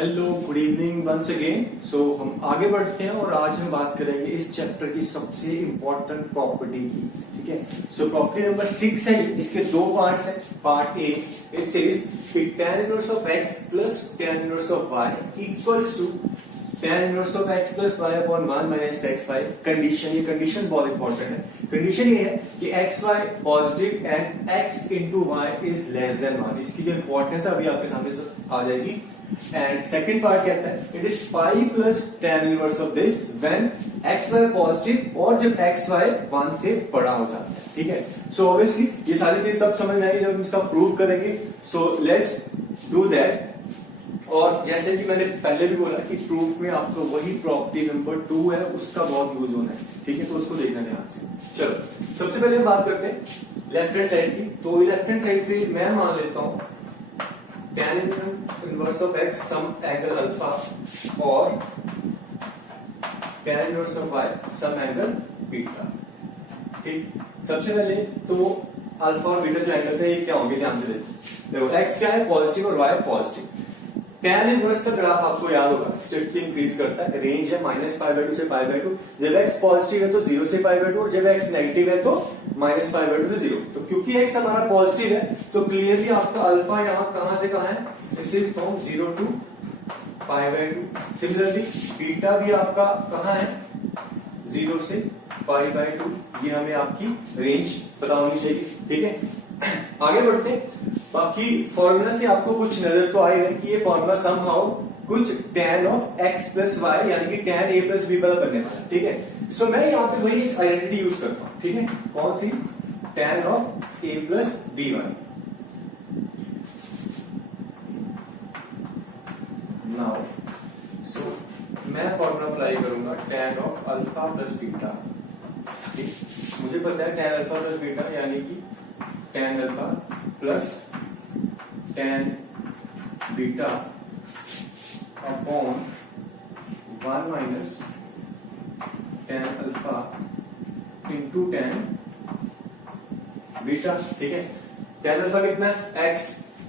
Hello good evening once again. So हम आगे बढ़ते हैं और आज हम बात करेंगे इस चैप्टर की सबसे इंपॉर्टेंट प्रॉपर्टी की। ठीक है, सो प्रॉपर्टी नंबर 6 है। इसके दो पार्ट्स हैं। पार्ट ए इट सेज कि tan inverse of x plus tan inverse of y equals to tan inverse of x plus y upon 1 minus xy। Condition, ये condition बहुत इंपॉर्टेंट है। Condition ये है कि xy positive and x into Y is less than 1। इसकी जो importance है अभी आपके सामने आ जाएगी। एंड सेकेंड पार्ट कहता है it is pi plus tan inverse of this when xy positive और जब xy 1 से बड़ा हो जाता है। ठीक है, सो ऑब्वियसली ये सारी चीज तब समझ में आएगी जब हम इसका प्रूव करेंगे। So let's do that. और जैसे कि मैंने पहले भी बोला कि प्रूफ में आपको वही प्रॉपर्टी नंबर 2 है उसका बहुत यूज होना है। ठीक है, तो उसको देखना ध्यान से। चलो सबसे पहले हम बात करते हैं लेफ्ट हैंड साइड की। तो लेफ्ट हैंड साइड पे मैं मान लेता हूं tan inverse of x some angle alpha और tan inverse of y some angle beta. ठीक, सबसे पहले तो अल्फा और बीटा जो एंगल्स है ये क्या होंगे ध्यान से देखो। x क्या है पॉजिटिव और y पॉजिटिव। tan इनवर्स का ग्राफ आपको याद होगा स्ट्रिक्टली इंक्रीज करता है। रेंज है -π/2 से π/2। जब x पॉजिटिव है तो 0 से π/2 और जब x नेगेटिव है तो -π/2 से 0। तो क्योंकि x हमारा पॉजिटिव है सो क्लियरली आपका अल्फा यहाँ कहां से कहां है, this is from 0 to π/2। Similarly beta भी आपका कहां है 0 से π/2। ये हमें आपकी रेंज पता होनी चाहिए। ठीक है, आगे बढ़ते हैं। बाकी फॉर्मूला से आपको कुछ नजर तो आएगा कि ये फॉर्मूला समहाउ कुछ tan of x plus Y यानी कि tan a प्लस b वाला बनने वाला है। ठीक है, सो मैं यहाँ पे वही आइडेंटिटी यूज करता हूँ। ठीक है, कौन सी, tan of a plus b Y. Now so मैं फॉर्मूला अप्लाई करूंगा tan of alpha plus beta. ठीक, मुझे पता है tan अल्फा प्लस बीटा यानी कि tan alpha plus tan beta upon 1 minus tan alpha into tan beta. ठीक है, tan अल्फा कितना है x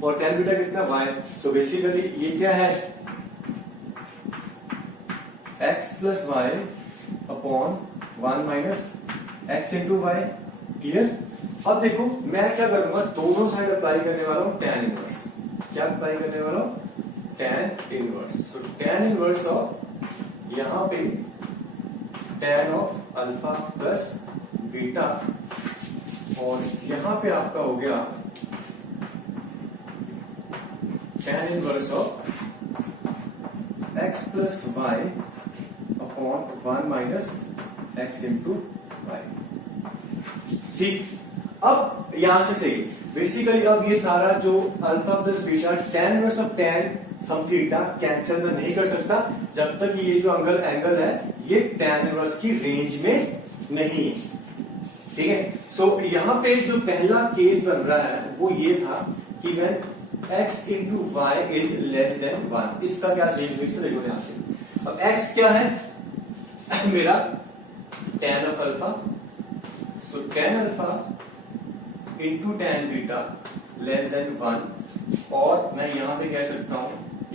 और tan बीटा कितना y। सो बेसिकली ये क्या है x plus Y upon 1 minus x into Y. Clear. अब देखो मैं क्या करूंगा, दोनों साइड अप्लाई करने वाला हूं tan इनवर्स। क्या अप्लाई करने वाला हूं, tan inverse. So tan inverse of यहां पे tan of alpha plus beta और यहां पे आपका हो गया tan inverse of x plus Y upon 1 minus x into Y. ठीक, अब यहां से चाहिए बेसिकली अब ये सारा जो alpha plus beta tan inverse of tan some theta cancel मैं नहीं कर सकता जब तक ये जो एंगल है ये tan इनवर्स की रेंज में नहीं है। ठीक है, सो यहां पे जो पहला केस बन रहा है वो ये था कि when x into Y is less than 1। इसका क्या सीन फिर से देखो ध्यान से। अब x क्या है मेरा tan of alpha. So tan alpha into tan beta less than 1। और मैं यहां पे कह सकता हूं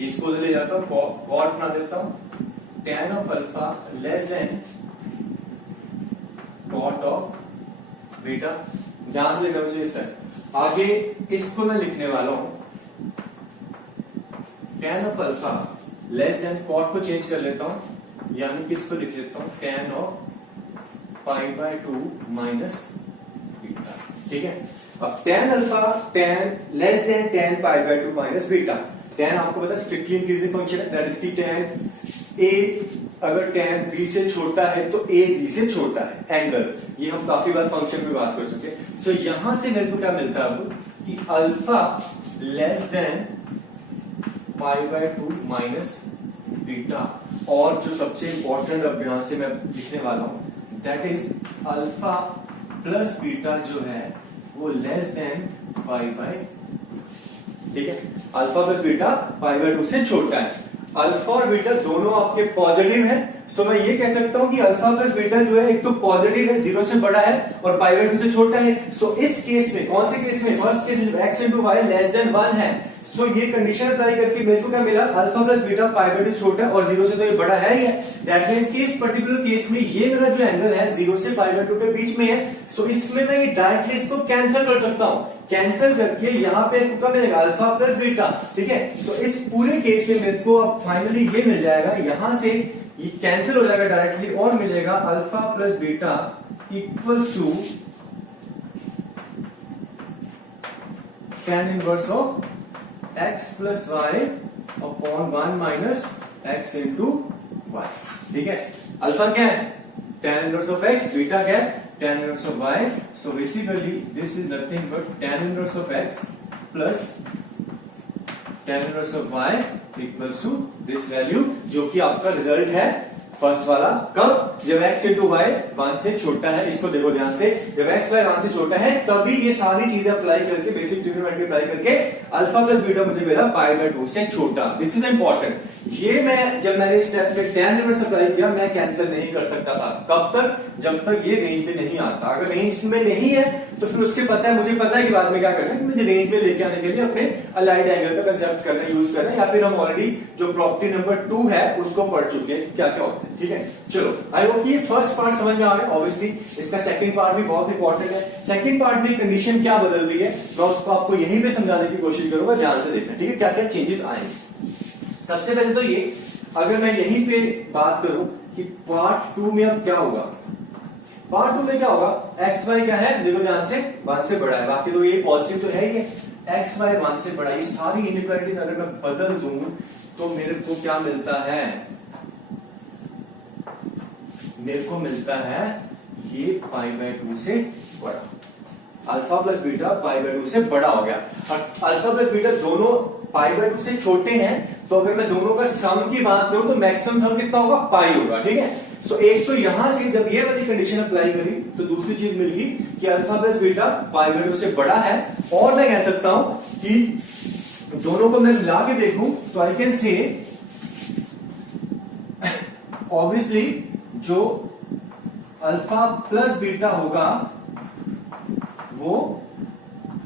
इसको ले जाता हूं कॉट बना देता हूं tan of alpha less than cot of beta. ध्यान से देखो इस तरह आगे इसको मैं लिखने वाला हूं tan of alpha less than cot को चेंज कर लेता हूं यानी कि इसको लिख लेता हूं tan ऑफ π/2 माइनस बीटा। ठीक है, अब tan alpha tan less than tan π/2 minus beta. tan आपको पता है स्ट्रिक्टली इंक्रीजिंग फंक्शन है, दैट इज की tan a अगर tan b से छोटा है तो a b से छोटा है एंगल। ये हम काफी बार फंक्शन में बात कर चुके हैं। सो यहां से मेरे को क्या मिलता है अब कि alpha less than π/2 minus beta और जो सबसे इंपॉर्टेंट अब यहां से मैं लिखने वाला हूं that is alpha plus beta जो है वो लेस देन π/2। ठीक है, अल्फा प्लस बीटा π/2 से छोटा है। अल्फा और बीटा दोनों आपके पॉजिटिव है, सो मैं ये कह सकता हूं कि अल्फा प्लस बीटा जो है एक तो पॉजिटिव है, 0 से बड़ा है और पाई बाय 2 से छोटा है। सो इस केस में, कौन से केस में, फर्स्ट केस में x into Y less than 1 है, सो ये कंडीशन अप्लाई करके मेरे को क्या मिला, alpha plus beta pi by 2 से छोटा है और 0 से तो ये बड़ा है ही है। दैट मींस कि इस पर्टिकुलर केस में ये मेरा जो एंगल है 0 से पाई बाय 2 के बीच में है। सो इसमें मैं ये डायरेक्टली इसको कैंसिल कर सकता हूं, कैंसिल करके यहाँ पे क्या मिलेगा, अल्फा प्लस बीटा, ठीक है। सो इस पूरे केस में मेरे को अब फाइनली ये मिल जाएगा, यहां से ये कैंसिल हो जाएगा डायरेक्टली और मिलेगा alpha plus beta equals to tan inverse of x plus Y upon 1 minus x into Y, ठीक है। अल्फा क्या है, tan inverse of x, beta क्या है, tan inverse of y, so basically this is nothing but tan inverse of x plus tan inverse of y equals to this value, जो कि आपका result है फर्स्ट वाला। कब, जब x इंटू वाई 1 से छोटा है, इसको देखो ध्यान से, जब x y 1 से छोटा है तभी ये सारी चीजें अप्लाई करके, बेसिक ट्रिग्नोमेट्री अप्लाई करके अल्फा प्लस बीटा मुझे मिला पाई बाय 2 से छोटा। This is important. ये मैं जब मैंने स्टेप पे tan इनवर्स अप्लाई किया, मैं कैंसिल नहीं कर सकता था, कब तक, जब तक ये रेंज में नहीं आता। अगर रेंज में नहीं है तो फिर उसके पता है, मुझे पता है कि बाद में क्या करना है, मुझे रेंज में लेके आने के लिए अपने अलाइड एंगल का कंसेप्ट करना, यूज करना, या फिर हम ऑलरेडी जो प्रॉपर्टी नंबर 2 है उसको पढ़ चुके हैं क्या क्या होता है, ठीक है। चलो, आई होप ये फर्स्ट पार्ट समझ में आ गया। ऑब्वियसली इसका सेकंड पार्ट भी बहुत इंपॉर्टेंट है। सेकंड पार्ट में कंडीशन क्या बदल रही है, मैं उसको आपको यहीं पे समझाने की कोशिश करूंगा, ध्यान से देखना, ठीक है, क्या क्या चेंजेस आएंगे। सबसे पहले तो ये, अगर मैं यहीं पे बात करूं कि पार्ट 2 में अब क्या होगा, पार्ट 2 में क्या होगा, एक्स वाई क्या है, देखो ध्यान से, 1 से बड़ा है, बाकी तो ये पॉजिटिव तो है ही, एक्स वाई 1 से बड़ा, ये सारी इनइक्वालिटीज अगर मैं बदल दूं तो मेरे को क्या मिलता है, मेरे को मिलता है ये पाई बाय 2 से बड़ा, alpha plus beta pi by 2 से बड़ा हो गया। और अल्फा प्लस बीटा दोनों पाई बाय 2 से छोटे हैं, तो अगर मैं दोनों का सम की बात करूं तो मैक्सिमम सम कितना होगा, पाई होगा, ठीक है। सो एक तो यहां से जब ये वाली कंडीशन अप्लाई करी तो दूसरी चीज मिल गई कि alpha plus beta pi by 2 से बड़ा है, और मैं कह सकता हूं कि दोनों को मैं मिला के देखूं तो आई कैन से ऑब्वियसली जो अल्फा प्लस बीटा होगा वो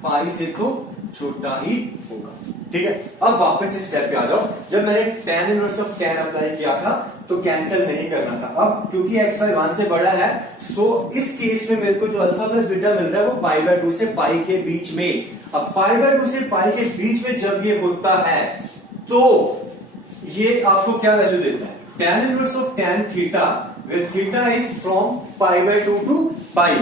पाई से तो छोटा ही होगा, ठीक है। अब वापस इस स्टेप पे आ जाओ, जब मैंने tan inverse of tan apply किया था तो कैंसिल नहीं करना था। अब क्योंकि x y 1 से बड़ा है, सो इस केस में मेरे को जो अल्फा प्लस बीटा मिल रहा है वो पाई बाय 2 से पाई के बीच में। अब पाई बाय 2 से पाई के बीच में जब ये होता है तो ये आपको क्या वैल्यू देता है, tan inverse of tan theta, where theta is from pi by 2 to pi.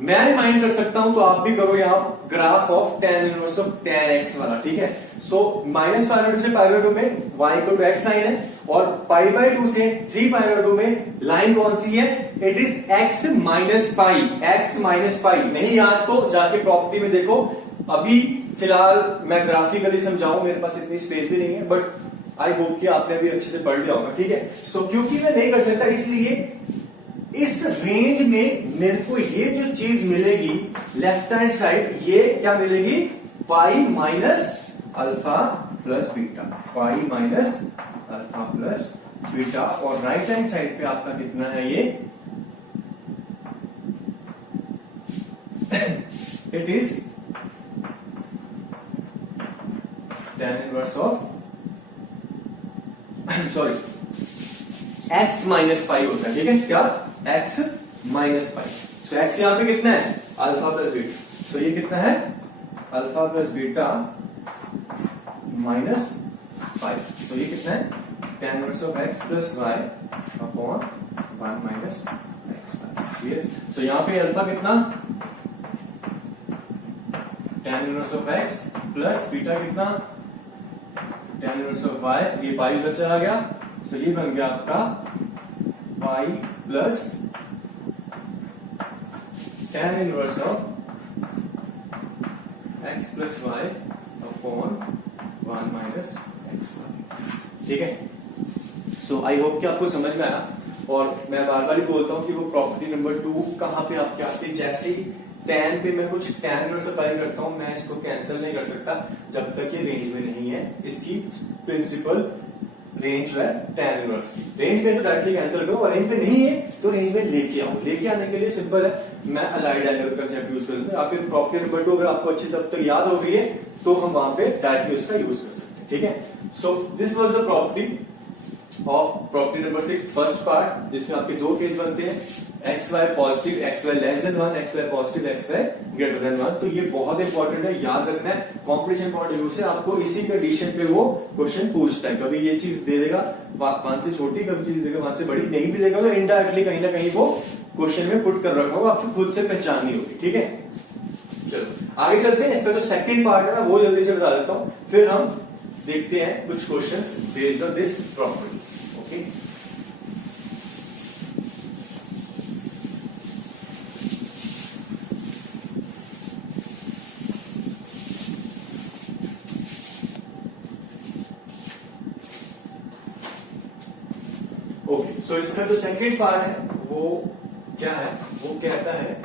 मैं रिमाइंड कर सकता हूं तो आप भी करो, यहां graph of tan inverse of tan x वाला, ठीक है। सो माइनस पाई बाय 2 से पाई बाय 2 में y equal to x line है, और पाई बाय 2 से 3 पाई बाय 2 में लाइन कौन सी है, it is x minus pi, x minus pi. नहीं याद तो जाके प्रॉपर्टी में देखो, अभी फिलहाल मैं ग्राफिकली समझाऊं, मेरे पास इतनी स्पेस भी नहीं है, बट आई होप कि आपने भी अच्छे से पढ़ लिया होगा, ठीक है। सो क्योंकि मैं नहीं कर सकता, इसलिए इस रेंज में मेरे को ये जो चीज मिलेगी लेफ्ट हैंड साइड, ये क्या मिलेगी, pi minus alpha plus beta, pi minus alpha plus beta, और राइट हैंड साइड पे आपका कितना है ये, it is tan inverse of, sorry, x minus pi होता है, ठीक है, क्या, x माइनस पाई। सो x यहां पे कितना है, अल्फा प्लस बीटा, सो ये कितना है, alpha plus beta minus pi. So ये कितना है, tan inverse of x plus y upon 1 minus x। Clear. So यहां पे अल्फा कितना, tan inverse of x plus beta कितना, tan इनवर्स ऑफ y, ये पाई उधर चला गया, सो ये बन गया आपका pi plus tan inverse of x plus y upon 1 minus x, ठीक है। सो आई होप कि आपको समझ में आया, और मैं बार बार ही बोलता हूं कि वो प्रॉपर्टी नंबर 2 कहां पे आपके आती है, जैसे ही tan पे मैं कुछ tan इनवर्स अप्लाई करता हूं, मैं इसको कैंसिल नहीं कर सकता जब तक ये रेंज में नहीं है। इसकी प्रिंसिपल रेंज है tan इनवर्स की। रेंज में तो डायरेक्टली कैंसिल करो, और रेंज पे नहीं है तो रेंज में लेके आओ। लेके आने के लिए सिंपल है, मैं अलाइड एंगल कंसेप्ट यूज करूंगा, या फिर प्रॉपर्टी नंबर 2 अगर आपको अच्छी तब तक याद हो गई है तो हम वहां पे डायरेक्टली उसका यूज कर सकते हैं। ठीक है, so this was the property of property number 6 first part, जिसमें आपके दो केस बनते हैं, x y positive, x y less than 1, x y positive, x y greater than 1। तो ये बहुत इंपॉर्टेंट है, याद रखना है। कॉम्पिटिशन पॉइंट ऑफ व्यू से आपको इसी कंडीशन पे वो क्वेश्चन पूछता है। कभी ये चीज दे देगा 1 से छोटी, कभी चीज देगा 1 से बड़ी, नहीं भी देगा तो इनडायरेक्टली कहीं ना कहीं वो क्वेश्चन में पुट कर रखा होगा, आपको खुद से पहचाननी होगी। ठीक है, चलो आगे चलते हैं। इसका जो सेकंड पार्ट है ना वो जल्दी से बता देता हूं, फिर हम देखते हैं कुछ questions based on this property. Okay, okay, so इसका जो सेकंड पार्ट है वो क्या है, वो कहता है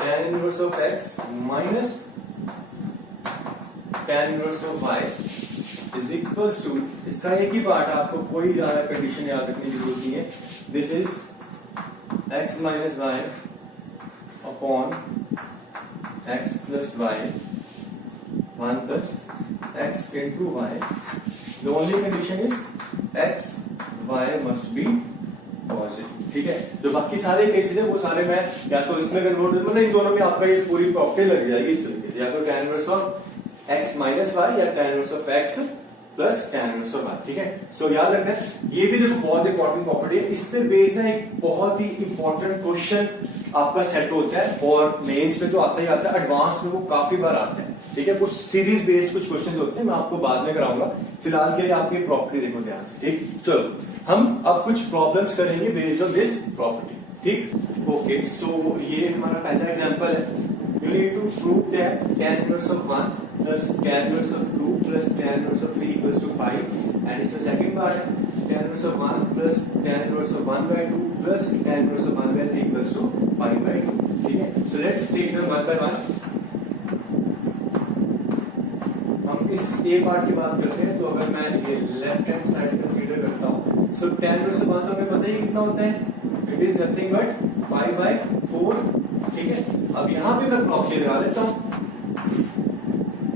tan inverse of x minus tan inverse of y is equals to, इसका एक ही पार्ट है, आपको कोई ज्यादा कंडीशन याद रखने की जरूरत नहीं है। This is x minus y upon x plus y 1 plus x into y. The only condition is x y must be positive. ठीक है, जो बाकी सारे केसेस है वो सारे मैं या तो इसमें कन्वर्ट कर दूंगा, इन दोनों में आपका ये पूरी प्रॉपर्टी लग जाएगी इस तरीके से, या तो tan inverse of x minus y या tan inverse of x plus tan inverse of y। ठीक है, सो याद रखना है, ये भी देखो बहुत इंपॉर्टेंट प्रॉपर्टी है। इस पे बेस्ड ना एक बहुत ही इंपॉर्टेंट क्वेश्चन आपका सेट होता है, और मेंस में तो आता ही आता है, एडवांस में वो काफी बार आता है। ठीक है, कुछ सीरीज बेस्ड कुछ क्वेश्चंस होते हैं, मैं आपको बाद में कराऊंगा, फिलहाल के लिए आप ये प्रॉपर्टी देखो ध्यान से। ठीक, चलो हम अब कुछ प्रॉब्लम्स करेंगे बेस्ड ऑन दिस प्रॉपर्टी। ठीक, ओके, सो ये हमारा पहला एग्जांपल है। You need to prove that tan inverse of 1 plus tan inverse of 2 plus tan inverse of 3 equals to 5, and इसका सेकंड पार्ट है tan inverse of 1 plus tan inverse of 1/2 plus tan inverse of 1/3 equals to 5/2। ठीक है, so let's take them one by one. हम इस ए part की बात करते हैं, तो अगर मैं ये लेफ्ट हैंड साइड का कंसीडर करता हूं, सो tan इनवर्स ऑफ 1 तो हमें पता ही कितना होता है, इट इज नथिंग बट 5/4। ठीक है, अब यहां पे मैं प्रॉपर्टी लगा देता हूं,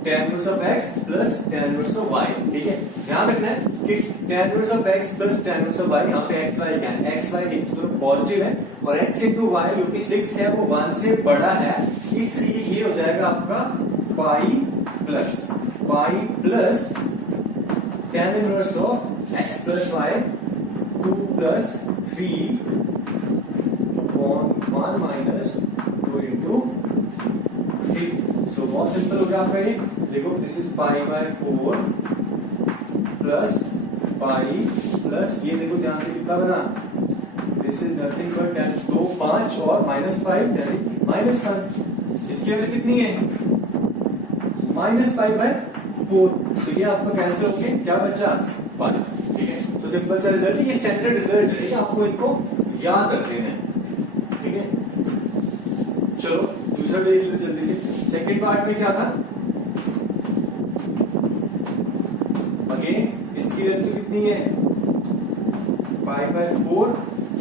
tan inverse of x plus tan inverse of y। ठीक है, ध्यान रखना है कि tan inverse of x plus tan inverse of y, यहाँ पे xy क्या है, xy एक तो पॉजिटिव है, और x इंटू वाई जो कि 6 है वो 1 से बड़ा है, इसलिए ये हो जाएगा आपका pi plus tan inverse of x plus y 2 plus 3 upon 1 minus 2 into. ठीक, सो बहुत सिंपल हो गया आपका ये, देखो this is π/4 plus pi plus ये देखो ध्यान से कितना बना, दिस इज नथिंग बट 2 5 और -5 यानी -5। इसकी वैल्यू कितनी है, -π/4। तो ये आपका कैंसिल होके क्या बचा, पाई। ठीक है, तो सिंपल सा रिजल्ट है, ये स्टैंडर्ड रिजल्ट है, आपको इनको याद रख लेना है। ठीक है, चलो दूसरा देख लो जल्दी से। सेकंड पार्ट में क्या था, अगेन इसकी वैल्यू कितनी है, π/4,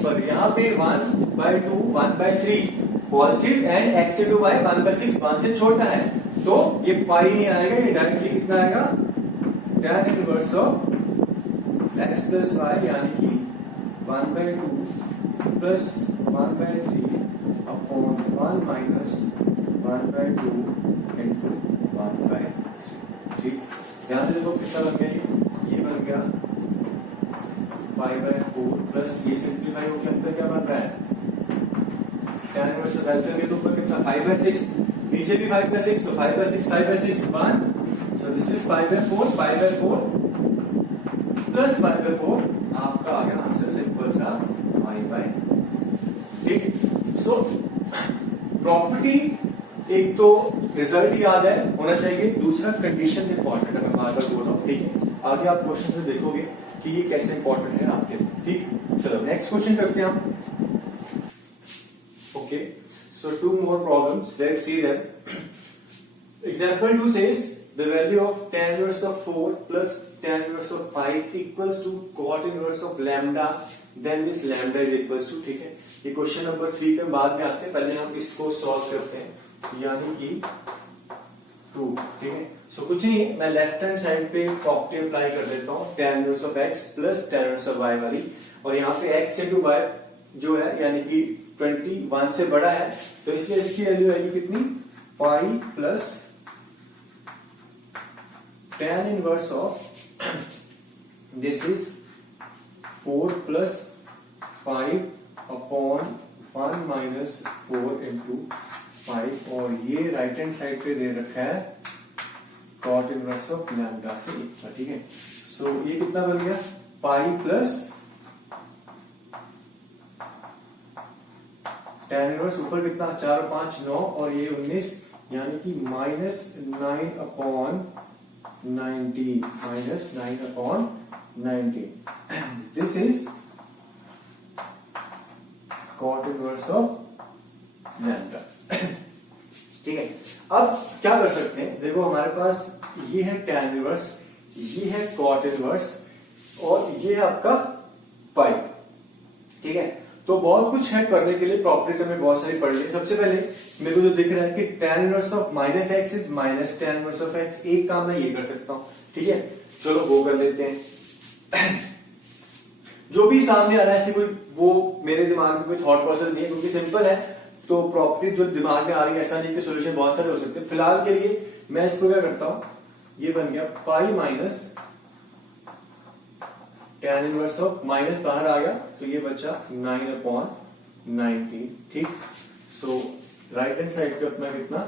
पर यहाँ पे 1/2 1/3 positive, and x into y 1/6 1 से छोटा है, तो ये पाई नहीं आएगा, ये डायरेक्टली कितना आएगा, tan inverse of x plus y यानी कि 1/2 प्लस 1/3 अपॉन 1 माइनस 1/2 इंटू 1/3। ठीक, ध्यान से देखो कितना बन गया, ये बन गया π/4 प्लस ये सिंप्लीफाई होकर अंदर क्या बन रहा है, tan इनवर्स ऑफ x के ऊपर कितना 5/6, नीचे भी 5/6, तो 5/6 5/6 1, सो दिस इज π/4 प्लस 5/4, आपका आ गया आंसर सिंपल सा y/। ठीक, सो प्रॉपर्टी एक तो रिजल्ट याद है होना चाहिए, दूसरा कंडीशन इंपॉर्टेंट है, मैं बार बार बोल रहा हूँ। ठीक है, आगे आप क्वेश्चन से देखोगे कि ये कैसे इंपॉर्टेंट है आपके लिए। ठीक, चलो नेक्स्ट क्वेश्चन करते हैं हम। Okay, so 2 more problems, let's see them. Example 2 says the value of tan inverse of 4 plus tan inverse of 5 equals to cot inverse of lambda, then this lambda is equals to, ठीक है। ये question number 3 पे बाद में आते हैं, पहले हम इसको सॉल्व करते हैं, यानी कि 2, ठीक है। सो कुछ नहीं है, मैं लेफ्ट हैंड साइड पे प्रॉपर्टी अप्लाई कर देता हूँ, tan inverse of x plus tan inverse of y वाली, और यहाँ पे x into y जो है यानी कि 21 से बड़ा है, तो इसलिए इसकी वैल्यू आएगी कितनी, पाई plus tan inverse of this is 4 plus 5 upon 1 minus 4 into 5, और ये राइट हैंड साइड पे दे रखा है cot inverse of lambda के इक्वल, ठीक है। सो ये कितना बन गया, पाई प्लस tan inverse ऊपर कितना 4 5 9 और ये 19, यानी कि minus 9 upon 90, minus 9 upon 90. This is cot inverse of lambda. ठीक है, अब क्या कर सकते हैं, देखो हमारे पास ये है tan inverse, ये है cot inverse और ये है आपका पाई, ठीक है। तो बहुत कुछ है करने के लिए, प्रॉपर्टीज हमें बहुत सारी पढ़ ली। सबसे पहले मेरे को जो दिख रहा है कि tan inverse of minus x is minus tan inverse of x, एक काम मैं ये कर सकता हूं, ठीक है। चलो वो कर लेते हैं। जो भी सामने आ रहा है, ऐसे कोई वो मेरे दिमाग में कोई थॉट प्रोसेस नहीं है, क्योंकि सिंपल है, तो प्रॉपर्टी जो दिमाग में आ रही है, ऐसा नहीं कि सोल्यूशन बहुत सारे हो सकते हैं। फिलहाल के लिए मैं इसको क्या करता हूं, ये बन गया pi minus tan inverse of, minus बाहर आ गया तो ये बचा 9 अपॉन 90, ठीक। सो राइट हैंड साइड पे अपना कितना,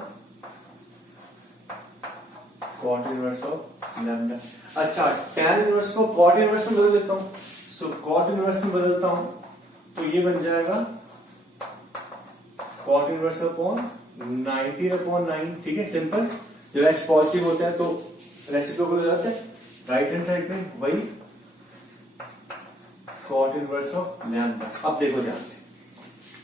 cot इनवर्स ऑफ लैम्डा। अच्छा, tan इनवर्स को cot इनवर्स में बदल देता हूं, सो cot इनवर्स में बदलता हूं तो ये बन जाएगा cot इनवर्स अपॉन 90 अपॉन 9, ठीक है। सिंपल, जब x पॉजिटिव होता है तो रेसिप्रोकल हो जाता है, राइट हैंड साइड पे वही cot इनवर्स ऑफ लैम्डा। अब देखो ध्यान से,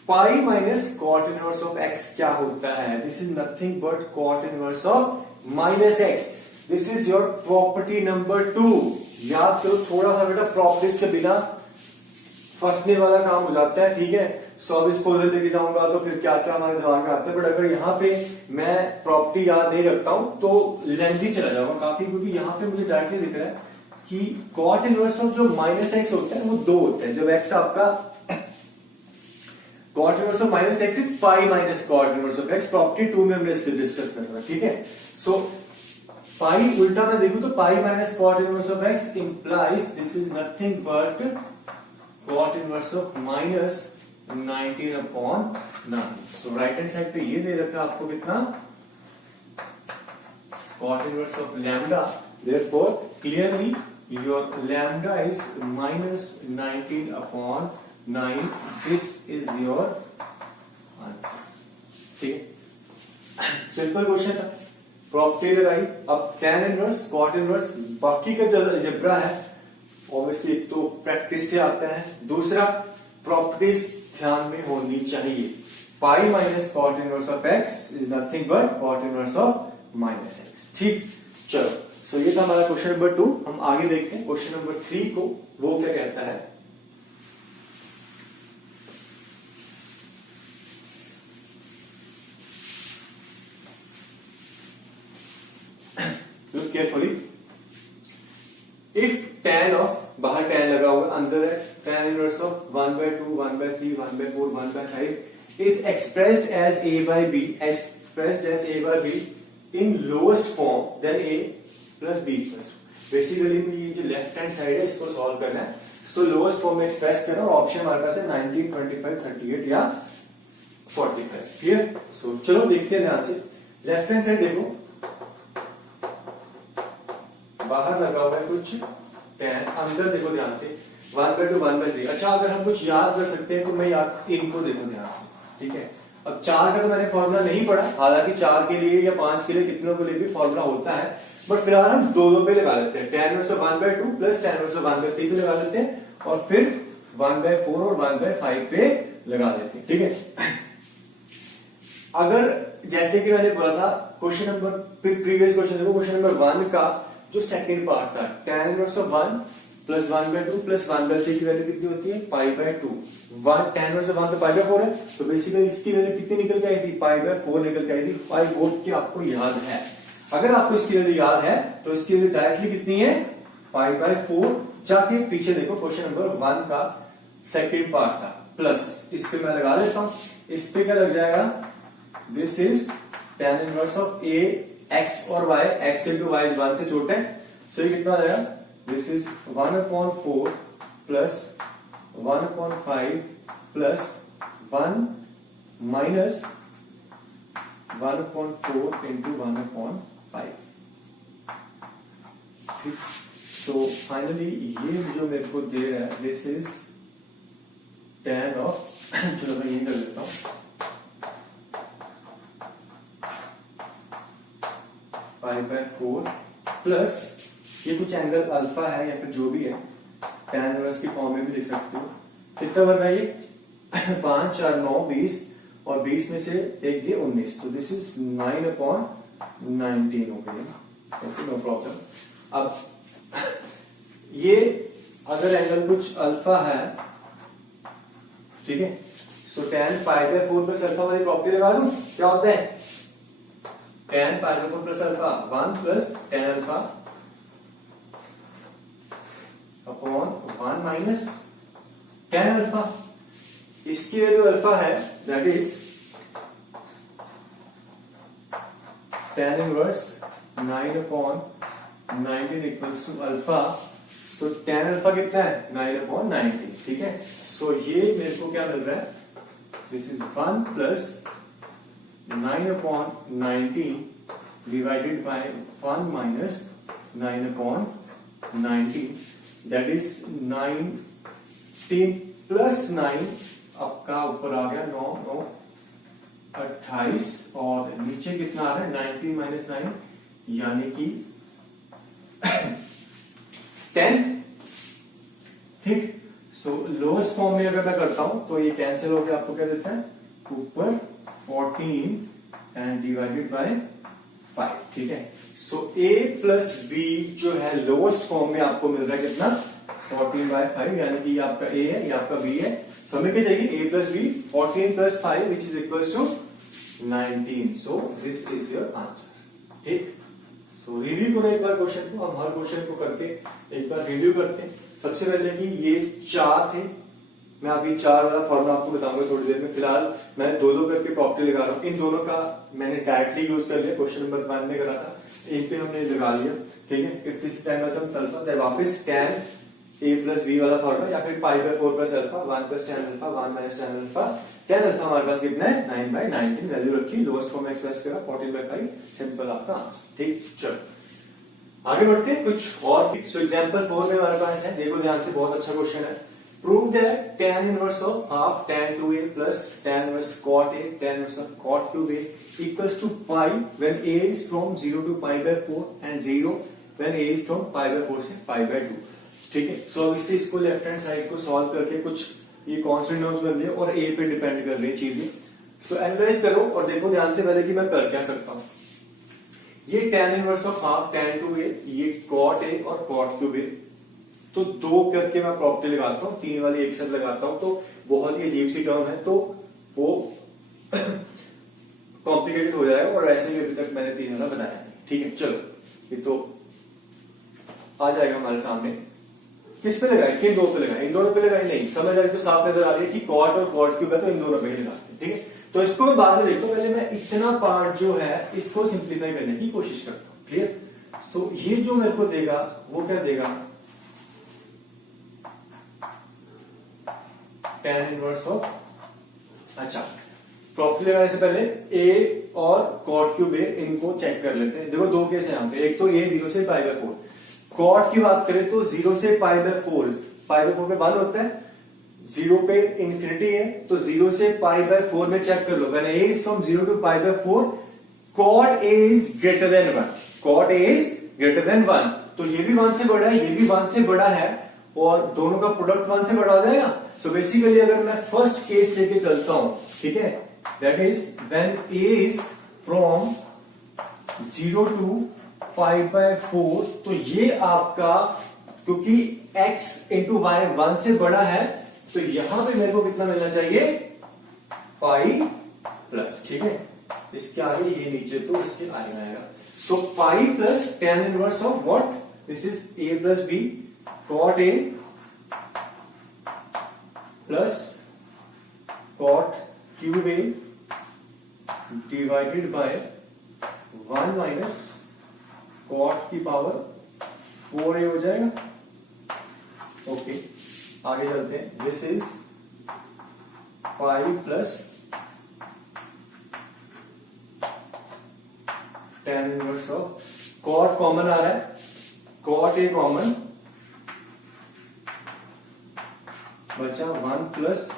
pi minus cot inverse of x क्या होता है, this is nothing but cot inverse of minus x। This is your property number 2। याद करो, थोड़ा सा बेटा प्रॉपर्टीज के बिना फंसने वाला काम हो जाता है, ठीक है। सो अब इसको उधर लेके जाऊंगा तो फिर क्या क्या हमारे दिमाग में आता है, बट अगर यहाँ पे मैं प्रॉपर्टी याद नहीं रखता हूं तो लेंथी चला जाऊंगा काफी, क्योंकि यहाँ पे मुझे डायरेक्टली दिख रहा है कि cot इनवर्स ऑफ जो माइनस एक्स होता है वो 2 होता है। जब एक्स आपका cot inverse of minus x is pi minus cot inverse of x, property 2 में हमने इसको डिस्कस करना, ठीक है। सो पाई उल्टा मैं देखूं तो pi minus cot inverse of x implies this is nothing but cot inverse of minus 19 upon 9। So right hand side पे ये दे रखा है आपको कितना, cot inverse of lambda, therefore clearly your lambda is minus 19 upon 9. This is your answer, ठीक है। Simple question था, property लगाई, अब tan इनवर्स cot इनवर्स, बाकी का जो अलजेब्रा है ऑब्वियसली एक तो प्रैक्टिस से आता है, दूसरा प्रॉपर्टीज ध्यान में होनी चाहिए। Pi minus cot inverse of x is nothing but cot inverse of minus x, ठीक। चलो, सो ये था हमारा क्वेश्चन नंबर 2। हम आगे देखते हैं क्वेश्चन नंबर 3 को, वो क्या कहता है। Look carefully, if tan of, बाहर tan लगा हुआ, अंदर है tan inverse of 1/2 1/3 1/4 1/5 is expressed as a by b, expressed as a by b in lowest form then a plus b equals to. Basically ये जो लेफ्ट हैंड साइड है इसको solve करना है, सो लोएस्ट फॉर्म में एक्सप्रेस करना, और option हमारे पास है 19 25 38 या 45, क्लियर। सो चलो देखते हैं ध्यान से, लेफ्ट हैंड साइड देखो, बाहर लगा हुआ है कुछ tan, अंदर देखो ध्यान से 1/2 1/3। अच्छा, अगर हम कुछ याद कर सकते हैं तो मैं याद, इनको देखो ध्यान से, ठीक है। अब 4 का तो मैंने फॉर्मूला नहीं पढ़ा, हालांकि 4 के लिए या 5 के लिए, कितनों के लिए भी फॉर्मूला होता है, बट फिलहाल हम 2 पे लगा लेते हैं। tan inverse of 1/2 plus tan inverse of 1/3 पे लगा लेते हैं, और फिर 1/4 और 1/5 पे लगा लेते हैं, ठीक है। अगर जैसे कि मैंने बोला था, क्वेश्चन नंबर, प्रीवियस क्वेश्चन देखो, क्वेश्चन नंबर 1 का जो सेकंड पार्ट था tan inverse of 1 plus 1/2 plus 1/3 की वैल्यू कितनी होती है π/2। 1 tan इनवर्स ऑफ 1 तो π/4 है, तो बेसिकली इसकी वैल्यू कितनी निकल के आई थी π/4 निकल के आई थी। आई होप कि आपको याद है। अगर आपको इसकी वैल्यू याद है तो इसकी वैल्यू डायरेक्टली कितनी है π/4। जाके पीछे देखो क्वेश्चन नंबर 1 का सेकंड पार्ट था प्लस इस पे मैं लगा देता हूं। इस पे क्या लग जाएगा, this is tan inverse of a x और y, x into y 1 से छोटा है, सो ये कितना आ जाएगा, this is 1/4 plus 1/5 plus 1 minus 1/4 into 1/5। So finally ये जो मेरे को दे रहा है दिस इज tan ऑफ, चलो मैं ये कर लेता हूं, π/4 प्लस ये कुछ एंगल अल्फा है या फिर जो भी है, tan इनवर्स की फॉर्म में भी लिख सकते हो। कितना बन रहा है ये 5 4 9 20 और 20 में से एक ये 19, तो दिस इज 9/19 हो गया। Okay, no problem. अब ये अगर एंगल कुछ अल्फा है, ठीक है, सो tan π/4 प्लस अल्फा वाली प्रॉपर्टी लगा दूं, क्या होता है tan π/4 plus alpha 1 plus tan alpha upon 1 minus tan alpha. इसकी वैल्यू अल्फा है, that is tan inverse 9/19 equals to alpha. So tan alpha कितना है 9/19, ठीक है। सो ये मेरे को क्या मिल रहा है, this is 1 plus 9/19 divided by 1 minus 9/19, that is 19 plus 9, आपका ऊपर आ गया 9 9 28 और नीचे कितना आ रहा है 19 माइनस 9 यानी कि 10, ठीक। सो लोएस्ट फॉर्म में अगर मैं करता हूं तो ये कैंसिल होकर आपको क्या देता है, ऊपर 14 एंड डिवाइडेड बाय 5, ठीक है। सो a प्लस b जो है लोएस्ट फॉर्म में आपको मिल रहा है कितना 14/5, यानी कि ये आपका a है, ये आपका b है। सो हमें क्या चाहिए a plus b, 14 plus 5 which is equals to 19। So this is your answer, ठीक। सो रिव्यू करो एक बार क्वेश्चन को, हम हर क्वेश्चन को करके एक बार रिव्यू करते हैं। सबसे पहले कि ये 4 थे, मैं अभी 4 वाला फॉर्मूला आपको बताऊंगा थोड़ी देर में। फिलहाल मैं दो करके प्रॉपर्टी लगा रहा हूं। इन दोनों का मैंने डायरेक्टली यूज कर लिया, क्वेश्चन नंबर 1 में करा था, एक पे हमने लगा लिया, ठीक है। इफ दिस टाइम अल्फा वापस tan a प्लस b वाला फॉर्मूला या फिर π/4 plus alpha 1 plus tan alpha 1 minus tan alpha. tan alpha हमारे पास कितना है 9/19, वैल्यू रखी, लोएस्ट फॉर्म में एक्सप्रेस करा 14/5, सिंपल आपका आंसर, ठीक। चलो आगे बढ़ते हैं कुछ और। सो एग्जांपल 4 में हमारे पास है, देखो ध्यान से, बहुत अच्छा क्वेश्चन है। Prove that tan inverse of half tan 2a plus tan inverse cot a tan inverse of cot cube a equals to pi when a is from 0 to π/4 and 0 when a is from π/4 से π/2, ठीक है। सो अब इसको left hand side को solve करके कुछ ये constant terms बन रही है और a पे डिपेंड कर रही है चीजें। सो एनालाइज करो और देखो ध्यान से पहले कि मैं कर क्या सकता हूं। ये tan inverse of half tan 2a, ये cot a और cot cube a, तो 2 करके मैं प्रॉपर्टी लगाता हूं, 3 वाली एक साथ लगाता हूं, तो बहुत ही अजीब सी टर्म है, तो वो कॉम्प्लिकेटेड हो जाएगा और ऐसे भी अभी तक मैंने 3 वाला बनाया नहीं, ठीक है। चलो ये तो आ जाएगा हमारे सामने। किस पे लगाए, किन 2 पे लगाए, इन दोनों पे लगाए नहीं, समझ आ रही तो साफ नजर आ रही है कि कॉट और कॉट क्यूब है, तो इन दोनों पे ही लगाते हैं, ठीक है। तो इसको मैं बाद में देखता हूं, पहले मैं इतना पार्ट जो है इसको सिंप्लीफाई करने की कोशिश करता हूं, क्लियर। सो ये जो मेरे को देगा वो क्या देगा, tan इनवर्स ऑफ, अच्छा प्रॉपर्टी लगाने से पहले a और cot क्यूब a इनको चेक कर लेते हैं। देखो 2 केस है यहाँ पे, एक तो ये 0 से π/4, cot की बात करें तो 0 से π/4 पे 1 होता है, 0 पे इंफिनिटी है, तो 0 से π/4 में चेक कर लो। When a is from 0 to π/4 cot a is greater than 1, cot a is greater than 1, तो ये भी 1 से बड़ा है, ये भी 1 से बड़ा है और दोनों का प्रोडक्ट 1 से बड़ा हो जाएगा। सो बेसिकली अगर मैं फर्स्ट केस लेके चलता हूं, ठीक है, that is when a is from 0 to 5/4, तो ये आपका, क्योंकि x इंटू वाई 1 से बड़ा है, तो यहां पे मेरे को कितना मिलना चाहिए, पाई प्लस, ठीक है, इसके आगे ये नीचे तो इसके आगे आएगा। So pi plus tan inverse of what, this is a plus b cot a plus cot cube a divided by 1 minus cot की पावर 4a हो जाएगा। ओके, आगे चलते हैं। This is pi plus tan inverse of, cot common आ रहा है, cot a common, बचा 1 प्लस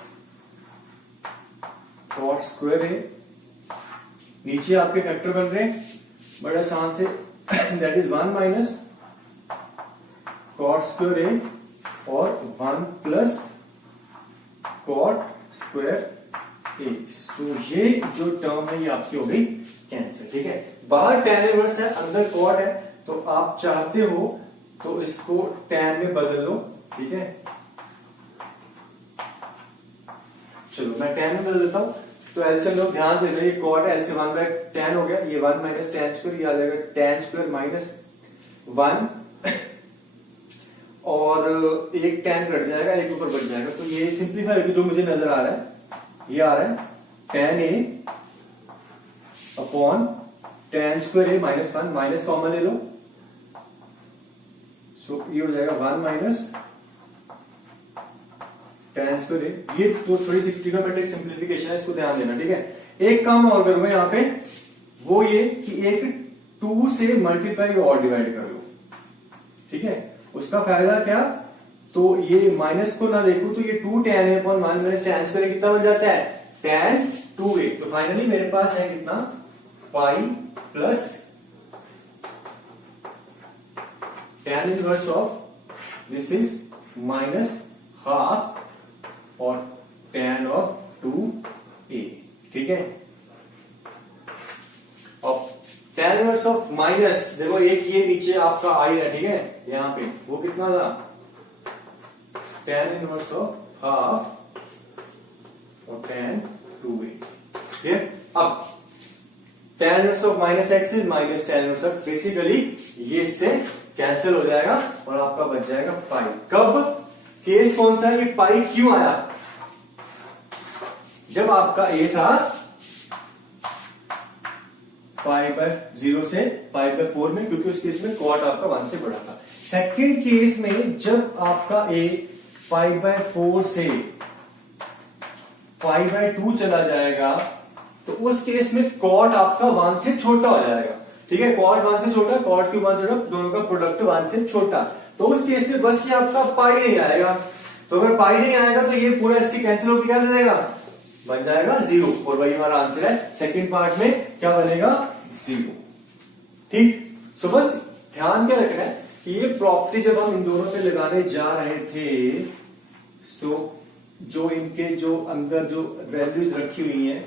cot स्क्वायर a, नीचे आपके फैक्टर बन रहे हैं बड़े आसान से, that is 1 minus cot square a और 1 प्लस cot स्क्वायर a। सो ये जो टर्म है ये आपकी हो गई कैंसिल, ठीक है। बाहर tan इनवर्स है, अंदर cot है, तो आप चाहते हो तो इसको tan में बदल लो, ठीक है। चलो मैं tan में बदल देता हूं, तो एलसीएम लोग ध्यान दे रहे, ये cot है, एलसीएम 1/tan हो गया, ये 1 माइनस tan स्क्वायर, ये आ जाएगा tan स्क्वायर माइनस 1 और एक tan कट जाएगा, एक ऊपर बच जाएगा, तो ये सिंप्लीफाई जो मुझे नजर आ रहा है, ये आ रहा है tan a upon tan square a minus 1, minus common ले लो, सो ये हो जाएगा 1 माइनस tan स्क्वायर a। ये तो थोड़ी सी ट्रिग्नोमेट्रिक सिंप्लीफिकेशन है, इसको ध्यान देना, ठीक है। एक काम और करूंगा यहाँ पे, वो ये कि एक 2 से मल्टीप्लाई और डिवाइड कर लो, ठीक है। उसका फायदा क्या, तो ये माइनस को ना देखो तो ये 2 tan a upon 1 minus tan square कितना बन जाता है, tan 2a। तो फाइनली मेरे पास है कितना, पाई plus tan inverse of, this is minus half और tan ऑफ 2a, ठीक है। और tan इनवर्स ऑफ माइनस, देखो एक ये नीचे आपका आई है, ठीक है, यहां पे वो कितना था, tan इनवर्स ऑफ हाफ और tan 2a, ठीक है। अब tan inverse of minus x is minus tan inverse of, basically ये इससे कैंसिल हो जाएगा और आपका बच जाएगा पाई। कब, केस कौन सा है, ये पाई क्यों आया, जब आपका a था π/0 से π/4 में, क्योंकि उस केस में cot आपका 1 से बड़ा था। सेकंड केस में जब आपका a π/4 से π/2 चला जाएगा, तो उस केस में cot आपका 1 से छोटा हो जाएगा, ठीक है। cot 1 से छोटा, cot क्यूब 1 से छोटा, दोनों का प्रोडक्ट 1 से छोटा, तो उस केस में बस ये आपका पाई नहीं आएगा। तो अगर पाई नहीं आएगा तो ये पूरा इसके कैंसिल होकर क्या दे देगा, बन जाएगा 0, और वही हमारा आंसर है। सेकंड पार्ट में क्या बनेगा, 0, ठीक। सो बस ध्यान क्या रखना है कि ये प्रॉपर्टी जब हम इन दोनों पे लगाने जा रहे थे, सो जो इनके जो अंदर जो वैल्यूज रखी हुई हैं,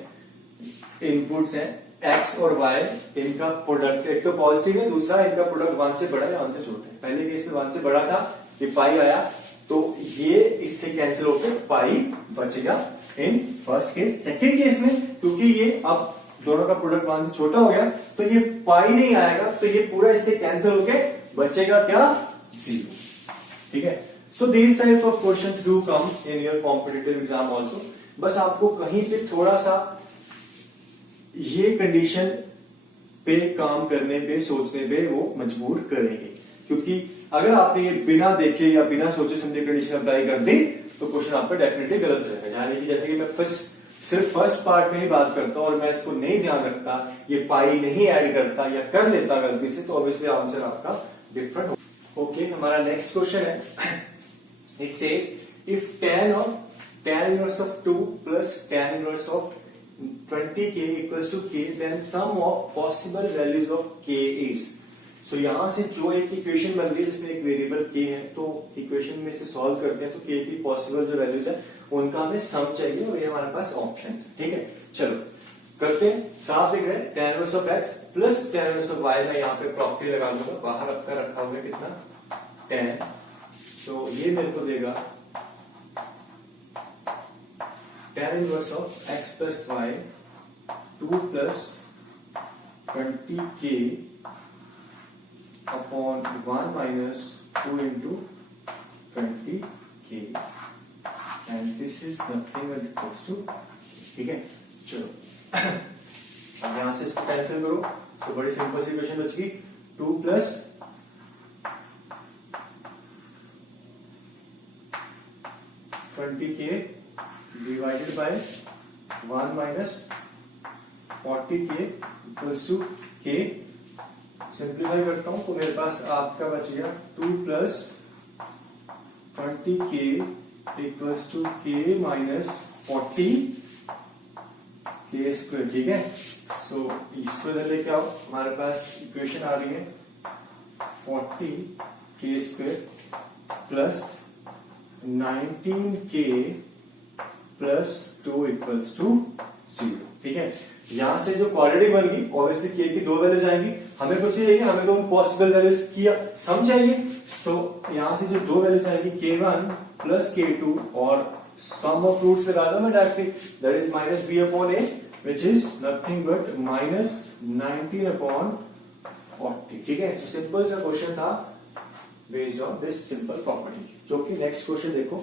इनपुट्स हैं x और y, इनका प्रोडक्ट एक तो पॉजिटिव है, दूसरा इनका प्रोडक्ट 1 से बड़ा है 1 से छोटा है। पहले केस में 1 से बड़ा था, ये पाई आया, तो ये इससे कैंसिल होकर पाई बचेगा in first case. Second case में क्योंकि ये अब दोनों का प्रोडक्ट 1 से छोटा हो गया, तो ये पाई नहीं आएगा, तो ये पूरा इससे कैंसिल होके बचेगा क्या, 0, ठीक है। So these type of questions do come in your competitive exam also. बस आपको कहीं पे थोड़ा सा ये कंडीशन पे काम करने पे, सोचने पे वो मजबूर करेंगे, क्योंकि अगर आपने ये बिना देखे या बिना सोचे समझे कंडीशन अप्लाई कर दी तो क्वेश्चन आपका डेफिनेटली गलत हो जाएगा। यानी कि जैसे कि मैं सिर्फ फर्स्ट पार्ट में ही बात करता हूं और मैं इसको नहीं ध्यान रखता, ये पाई नहीं ऐड करता या कर लेता गलती से, तो ऑब्वियसली आंसर आपका डिफरेंट हो। ओके, हमारा नेक्स्ट क्वेश्चन है, it says if tan inverse of 2 plus tan inverse of 20k equals to k, then sum of possible values of k is। सो यहां से जो एक इक्वेशन बन रही है जिसमें एक वेरिएबल k है, तो इक्वेशन में से सॉल्व करते हैं तो k की पॉसिबल जो वैल्यूज है उनका हमें सम चाहिए, और ये हमारे पास ऑप्शंस, ठीक है। चलो करते हैं, साफ दिख रहा है, tan inverse of x plus tan inverse of y। मैं यहाँ पे प्रॉपर्टी लगा दूंगा, बाहर आपका रखा हुआ है कितना tan, सो ये मेरे को देगा tan inverse of x plus y 2 plus 20k upon 1 minus 2 into 20k and this is nothing but equals to, ठीक है। चलो अब यहां से इसको कैंसिल करो, तो बड़ी सिंपल सी इक्वेशन बच गई 2 plus 20k divided by 1 minus 40k equals to k। Simplify करता हूं तो मेरे पास आपका बच गया 2 plus 20k equals to k minus 40 k square, ठीक है। सो इसको इधर लेके आओ, हमारे पास इक्वेशन आ रही है 40 k square plus 19k plus 2 equals to 0, ठीक है। यहां से जो क्वाड्रेटिक बन गई, ऑब्वियसली k की दो वैल्यूज आएंगी, हमें कुछ चाहिए, हमें तो पॉसिबल वैल्यूज किया सम चाहिए, तो यहां से जो दो वैल्यूज आएंगी k1 प्लस k2 और सम ऑफ रूट्स लगा दो मैं directly, that is minus b upon a which is nothing but minus 19 upon 40, ठीक है। सो सिंपल सा क्वेश्चन था based on this simple property, जो कि नेक्स्ट क्वेश्चन देखो।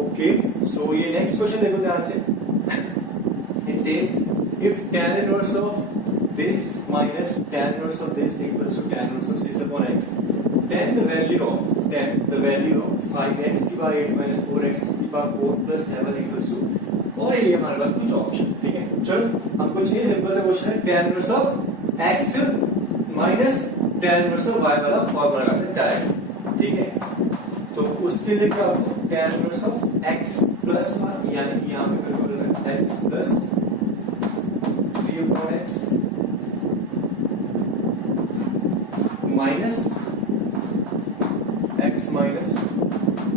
ओके, सो ये नेक्स्ट क्वेश्चन देखो ध्यान से। It says if tan inverse of this minus tan inverse of this equals to tan inverse of 6 upon x, then the value of 5x की power 8 minus 4x की power 4 plus 7 equals to, और ये हमारे पास कुछ option, ठीक है। चलो हमको चाहिए सिंपल सा क्वेश्चन है tan inverse of x minus tan inverse of y वाला फॉर्मूला लगाते हैं डायरेक्ट, ठीक है। तो उसके लिए क्या होता है tan inverse of x plus y, यानी कि यहाँ पे बिल्कुल x plus 3 upon x minus x minus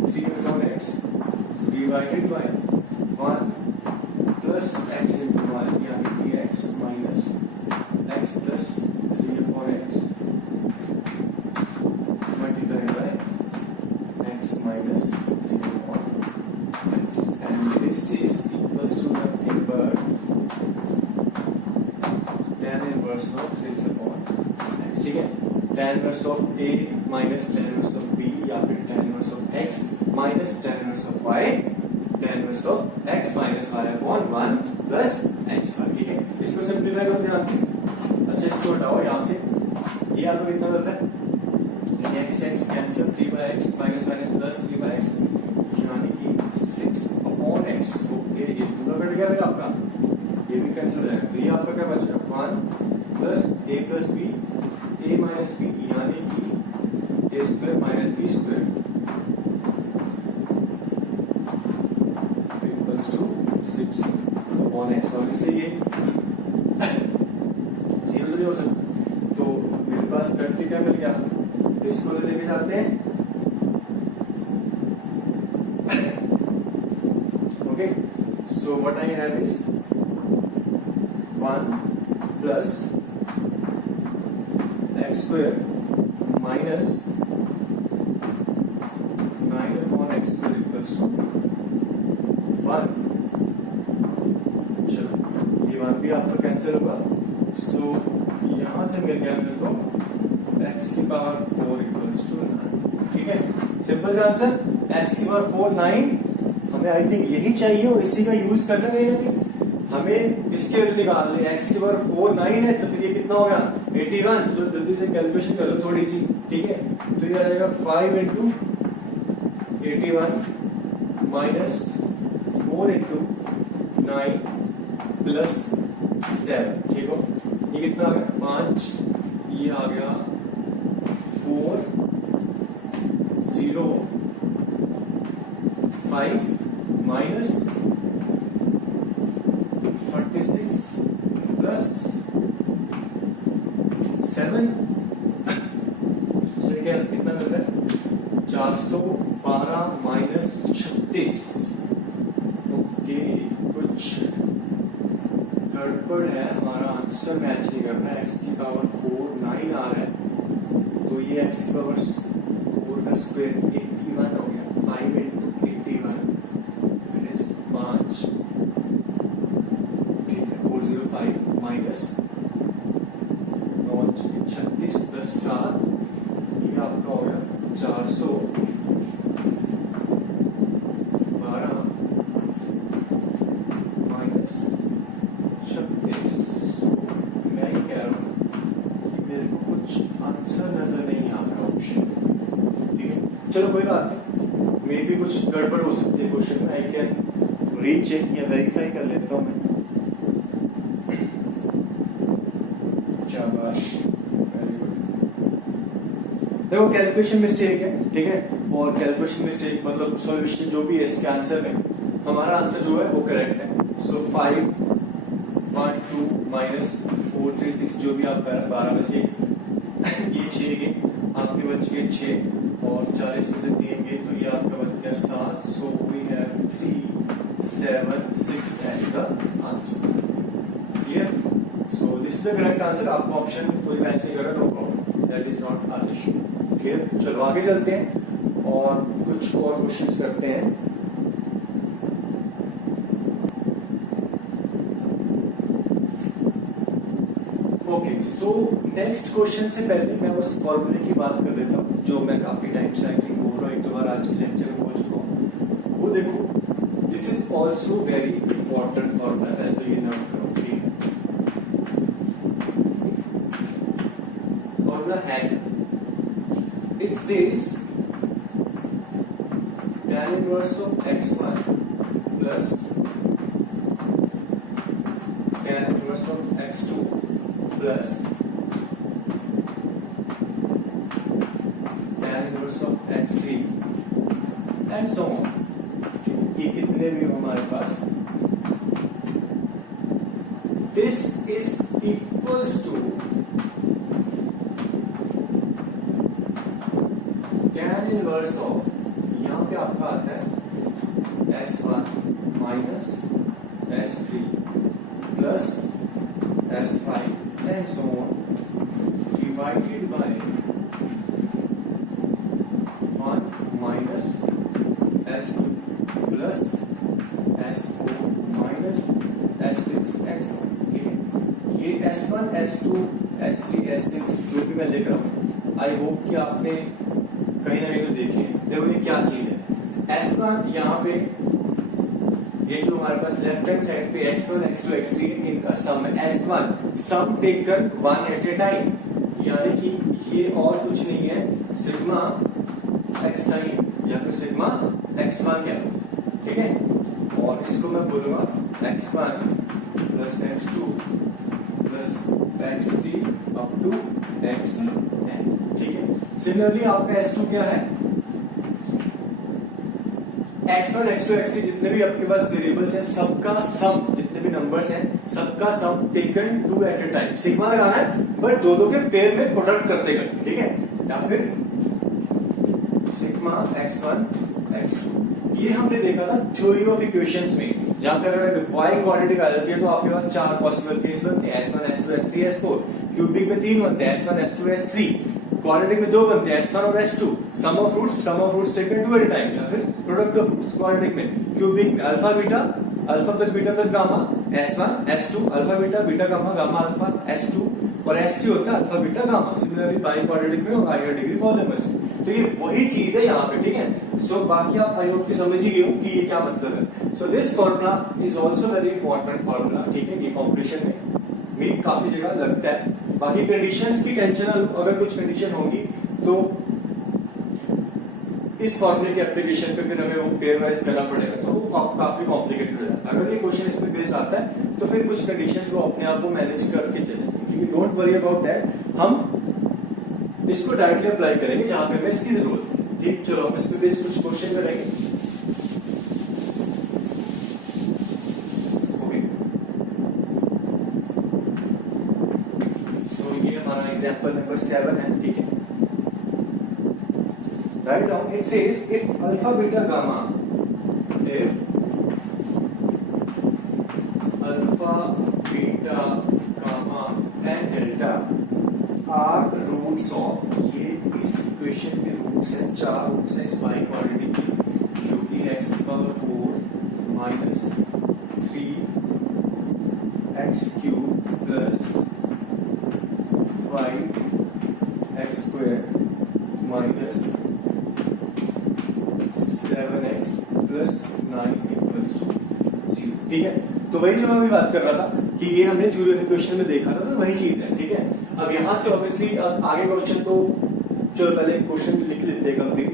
3 upon x divided by 1 plus x into 1, यानी कि x minus x plus 3 upon x multiplied by x minus 3 upon x, and this is equals to nothing but tan inverse of 6 upon x, ठीक है। tan inverse of a minus tan inverse of b, या फिर tan inverse of x minus tan inverse of y, tan inverse of x minus y upon 1 plus xy, ठीक है। इसको simplify करो ध्यान से, अच्छा इसको हटाओ यहाँ से, ये आपको कितना मिलता है x x cancel 3/x minus minus plus 3/x, यानी कि 6 upon x, ओके ये पूरा कट गया मेरा आपका, ये भी कैंसिल हो जाएगा, तो ये आपका क्या बचेगा 1 plus a plus b a minus b, यानी कि a square minus b square equals to 6 upon x। Obviously ये 0 तो नहीं हो सकता, तो मेरे पास करंटली क्या मिल गया, इसको लेके जाते हैं, okay. So what I have is 1 plus x square minus 9 upon x square equals to 1। चलो ये 1 भी आपका कैंसिल होगा, सो यहां से मिल गया मेरे को x की पावर 4 इक्वल्स टू 9, ठीक है। सिंपल सा आंसर, x की पावर 4 9, हमें आई थिंक यही चाहिए और इसी का यूज करना है। हमें इसके वैल्यू निकालनी है, x की पावर 4 9 है, तो फिर ये कितना हो गया 81, तो जल्दी से कैलकुलेशन कर लो थोड़ी सी, ठीक है। तो ये आ जाएगा 5 into 81 माइनस 4 into 9 प्लस 7, ठीक हो। ये कितना आ गया 5, ये आ गया 4 0 5 माइनस 46 प्लस 7, कितना मिल रहा है 412 माइनस 36, 36। ओके, कुछ गड़बड़ है, हमारा आंसर मैच नहीं कर रहा है। x की पावर 4 9 आ रहा है, तो ये x की पावर 4 का स्क्वायर 81 हो गया। 5 into 81 इट इज 5, ठीक है, 405 माइनस 36 प्लस 7, ये आपका हो गया 400 चलो कोई बात नहीं, मे भी कुछ गड़बड़ हो सकती है क्वेश्चन में। आई कैन रीचेक या वेरीफाई कर लेता हूँ मैं। शाबाश, वेरी गुड। देखो कैलकुलेशन मिस्टेक है, ठीक है, और कैलकुलेशन मिस्टेक मतलब सॉल्यूशन जो भी है इसके आंसर में, हमारा आंसर जो है वो करेक्ट है। सो 512 माइनस 436 जो भी आप कर रहे हैं 12 में से ये 6 के आपके बच गए 6 और 40 में से 3 गए तो ये आपका बच गया 7। So we have 3 7 6 as the answer. Clear? So this is the correct answer. आपको ऑप्शन कोई मैच नहीं कर रहा, no problem, that is not our issue. Clear? चलो आगे चलते हैं और कुछ और क्वेश्चंस करते हैं। ओके, सो नेक्स्ट क्वेश्चन से पहले मैं उस फॉर्मूले की बात कर लेता हूँ जो मैं काफी टाइम से आई थिंक बोल रहा हूँ, एक दो बार आज के लेक्चर में बोल चुका हूँ। वो देखो, this is also very important formula है, तो ये नोट करो। फॉर्मूला है, it says tan inverse of x1 plus tan inverse of x2 plus tan inverse of x3 and so on. ये कितने भी हो हमारे पास, this is equals to tan inverse of, यहाँ पे आपका आता है S1 minus S3 plus S5 and so on divided by 1 minus S2 plus S4 minus S6 and so on। ठीक है, ये S1 S2 S3 S6 जो भी मैं लिख रहा हूँ, आई होप कि आपने कहीं ना कहीं तो देखी है। देखो ये क्या चीज है, S1 यहाँ पे ये जो हमारे पास लेफ्ट हैंड साइड पे x1 x2 x3 इनका सम है। S1 sum taken one at a time, यानी कि ये और कुछ नहीं है, सिग्मा x साइन या फिर सिग्मा x1 है, ठीक है, और इसको मैं बोलूंगा x1 plus x2 plus x3 up to xn, ठीक है। सिमिलरली आपका S2 क्या है, x1 x2 x3 जितने भी आपके पास वेरिएबल्स हैं सबका सम, जितने भी नंबर्स हैं सबका sum taken 2 at a time. Sigma लगाना है बट दोनों के पेयर में प्रोडक्ट करते करते, ठीक है, या फिर सिग्मा x1 x2। ये हमने देखा था थ्योरी ऑफ इक्वेशंस में, जहां पर अगर y क्वाड्रेटिक आ जाती है तो आपके पास 4 पॉसिबल केस बनते हैं, S1 S2 S3 S4, cubic में 3 बनते हैं, S1 S2 S3, क्वाड्रेटिक में 2 बनते हैं, S1 और S2, sum of roots taken 2 at time, या फिर प्रोडक्ट ऑफ फ्रूट्स क्वाड्रेटिक में, क्यूबिक में alpha plus beta plus gamma, S1 S2 alpha beta gamma, gamma alpha, S2 और S3 होता है alpha beta gamma. Similarly biquadratic में और higher degree polymers में, तो ये वही चीज है यहाँ पे, ठीक है। सो बाकी आप आई होप कि समझ ही गए हो कि ये क्या मतलब है। So this formula is also very important formula, ठीक है, ये कॉम्पिटिशन में भी काफी जगह लगता है। बाकी कंडीशंस की टेंशन, अगर कुछ कंडीशन होगी तो इस फॉर्मूले के एप्लीकेशन पे फिर हमें वो पेयर वाइज करना पड़ेगा, तो वो काफी कॉम्प्लिकेटेड हो जाता है। अगर ये क्वेश्चन इसमें बेस्ड आता है तो फिर कुछ कंडीशंस वो अपने आप को मैनेज करके चलेंगे, ठीक है, डोंट वरी अबाउट दैट। हम इसको डायरेक्टली अप्लाई करेंगे जहां पे हमें इसकी जरूरत है, ठीक। चलो हम इस पे बेस्ड कुछ क्वेश्चन करेंगे। एग्जाम्पल नंबर 7 है, ठीक है। Write down, it says if alpha beta gamma if alpha beta gamma and delta are roots of, ये इस इक्वेशन के रूट्स हैं, 4 रूट्स हैं इस बाई क्वांटिटी की, जो कि x की power 4 minus 3x cube plus 5x square minus 7x plus 9 equals to 0। ठीक है, तो वही जो मैं अभी बात कर रहा था कि ये हमने थ्योरी इक्वेशन में देखा था, तो वही चीज है। ठीक है, अब यहां से ऑब्वियसली आगे क्वेश्चन, तो चलो पहले क्वेश्चन लिख लेते हैं कंप्लीट।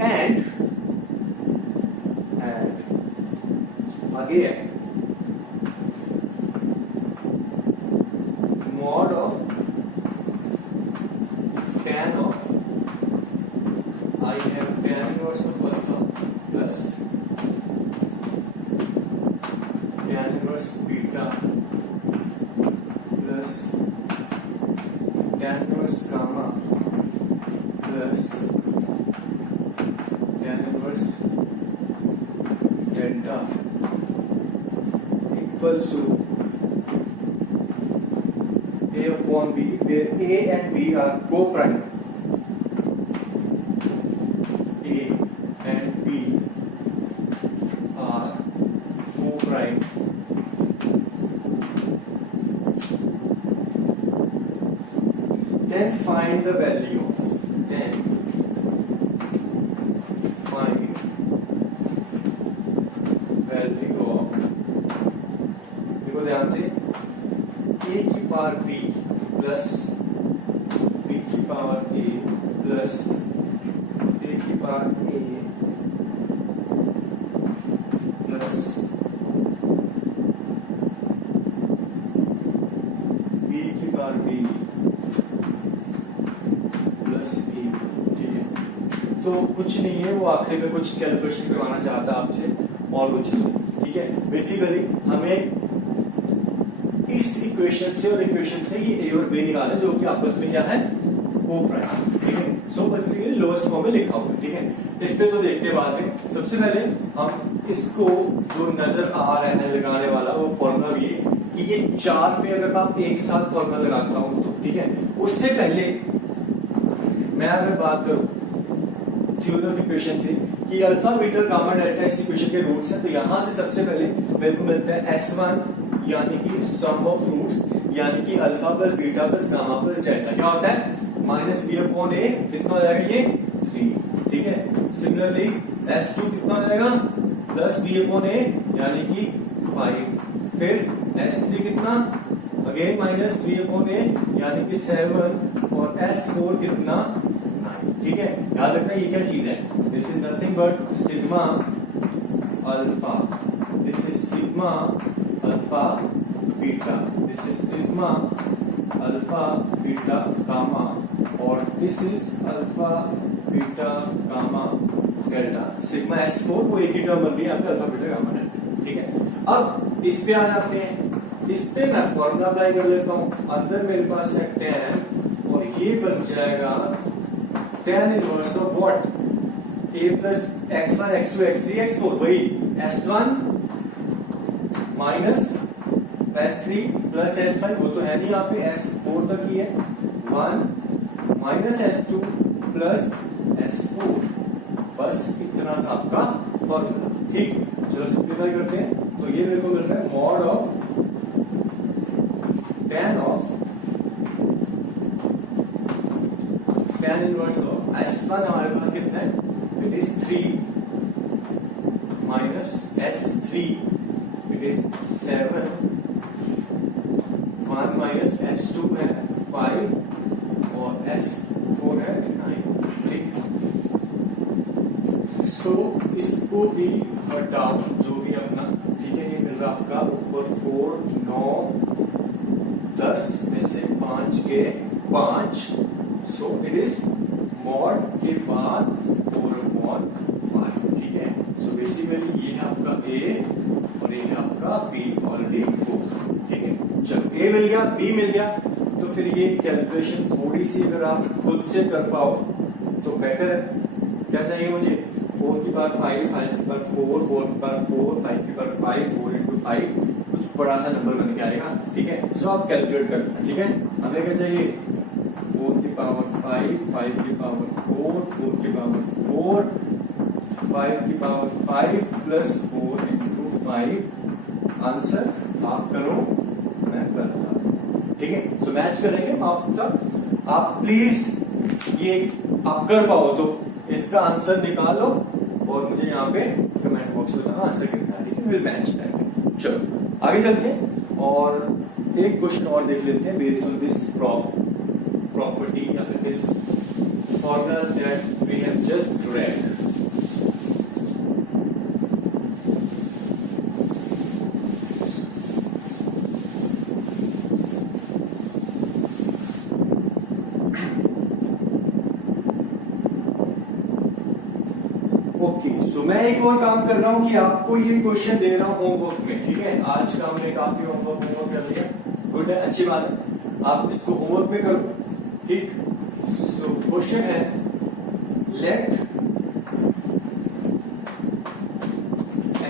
एंड आगे है mod of tan of I have tan inverse of alpha plus tan inverse beta plus tan inverse gamma plus tan inverse delta equals to A upon B, where A and B are co-prime. A and B are co-prime. Then find the value of, देखो ध्यान से, a की power b plus b की power a plus a की power a plus b की power b plus a। ठीक है, तो कुछ नहीं है, वो आखिरी में कुछ कैलकुलेशन करवाना चाहता है आपसे, और कुछ नहीं। ठीक है, बेसिकली हमें इस इक्वेशन से और इक्वेशन से ये a और b निकाले, जो कि आपस में क्या है, को-प्राइम। ठीक है, सो बेसिकली लोएस्ट फॉर्म में लिखा हुआ है। ठीक है, इस पे तो देखते बाद में। सबसे पहले हम इसको जो नजर आ रहा है लगाने वाला, वो फॉर्मूला ये कि ये 4 पे अगर आप एक साथ फॉर्मूला लगाता हूं तो, ठीक है, उससे पहले मैं अगर बात करूं थ्योरी ऑफ इक्वेशन से कि अल्फा बीटा गामा डेल्टा इस इक्वेशन के रूट्स हैं, तो यहां से सबसे पहले मेरे को मिलता है S1 यानी कि सम ऑफ रूट्स, यानी कि alpha plus beta plus gamma plus delta क्या होता है, माइनस बी अपॉन ए, कितना हो जाएगा ये 3। ठीक है, सिमिलरली S2 कितना हो जाएगा, प्लस बी अपॉन ए यानी कि 5, फिर S3 कितना, अगेन माइनस बी अपॉन ए यानी कि 7, और S4 कितना 9। ठीक है, याद रखना ये क्या चीज है, this is nothing but sigma alpha, this is sigma alpha beta, this is sigma alpha beta gamma, और this is alpha beta gamma delta. Sigma S4 वो एक ही टर्म बन रही है आपका अल्फा बीटा गामा डेल्टा। ठीक है, अब इस पे आ जाते हैं, इस पे मैं फॉर्मूला अप्लाई कर लेता हूं। अंदर मेरे पास है tan, और ये बन जाएगा tan inverse of what, a plus x1 x2 x3 x4, वही S1 minus S3 plus S5, वो तो है नहीं, यहाँ पे S4 तक ही है, 1 माइनस S2 प्लस S4, बस इतना सा आपका फॉर्मूला। ठीक, चलो सिंप्लीफाई करते हैं, तो ये मेरे को मिल रहा है mod of tan inverse of S1 हमारे पास कितना है, it is 3 minus S3 it is 7, 1 minus S2 है 5, और S4 है 9। ठीक, सो इसको भी हटाओ, जो भी अपना, ठीक है, ये मिल रहा आपका ऊपर 4 9 10 में से 5 के 5, सो इट इज मॉड के बाद 4/5। ठीक है, सो बेसिकली ये है आपका A और ये है आपका B ऑलरेडी हो। ठीक है, जब A मिल गया B मिल गया, तो फिर ये कैलकुलेशन थोड़ी सी अगर आप खुद से कर पाओ तो बेटर है। क्या चाहिए मुझे, 4 की पावर 5, 5 की पावर 4, 4 की पावर 4, 5 की पावर 5, 4 into 5 कुछ बड़ा सा नंबर बन के आएगा, ठीक है। सो आप कैलकुलेट करना, ठीक है। हमें क्या चाहिए, 4 की पावर 5, 5 की पावर 4, 4 की पावर 4, 5 की पावर 5 प्लस 4 into 5। आंसर आप करो, मैं करता, ठीक है। सो मैच करेंगे आप तक। आप प्लीज ये आप कर पाओ तो इसका आंसर निकालो और मुझे यहाँ पे कमेंट बॉक्स में बताना आंसर कितना है, ठीक है। Will match that. चलो आगे चलते हैं और एक क्वेश्चन और देख लेते हैं बेस्ड ऑन दिस प्रॉपर्टी या फिर this formula that we have just read. Okay, so मैं एक और काम कर रहा हूं कि आपको ये क्वेश्चन दे रहा हूं होमवर्क में, ठीक है। आज का हमने काफी होमवर्क कर लिया, गुड है, अच्छी बात है। आप इसको होमवर्क में करो, ठीक। सो क्वेश्चन है, late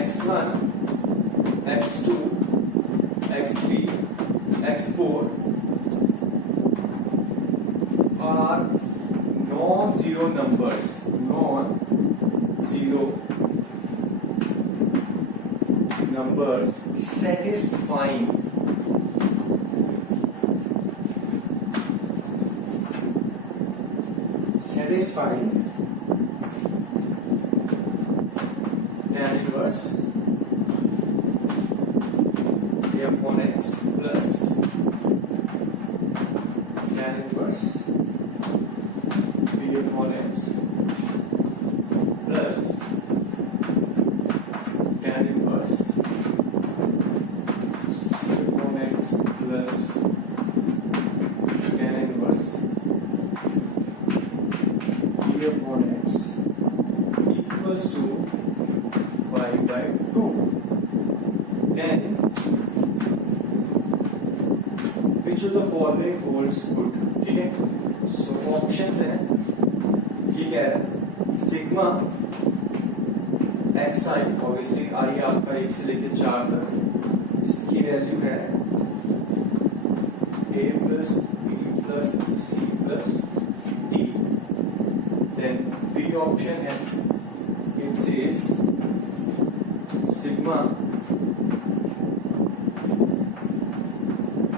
x1, x2, x3, x4 are non-zero numbers, non-zero numbers satisfying tan inverse a upon x plus tan inverse b upon x plus tan inverse c upon x plus tan inverse b upon x equals to y by 2. Then which of the following holds good, ठीक है। So options हैं, ये क्या है, sigma x I, obviously I आपका 1 से लेकर 4 तक, इसकी वैल्यू है a plus b plus c plus d। Then B option है, it says sigma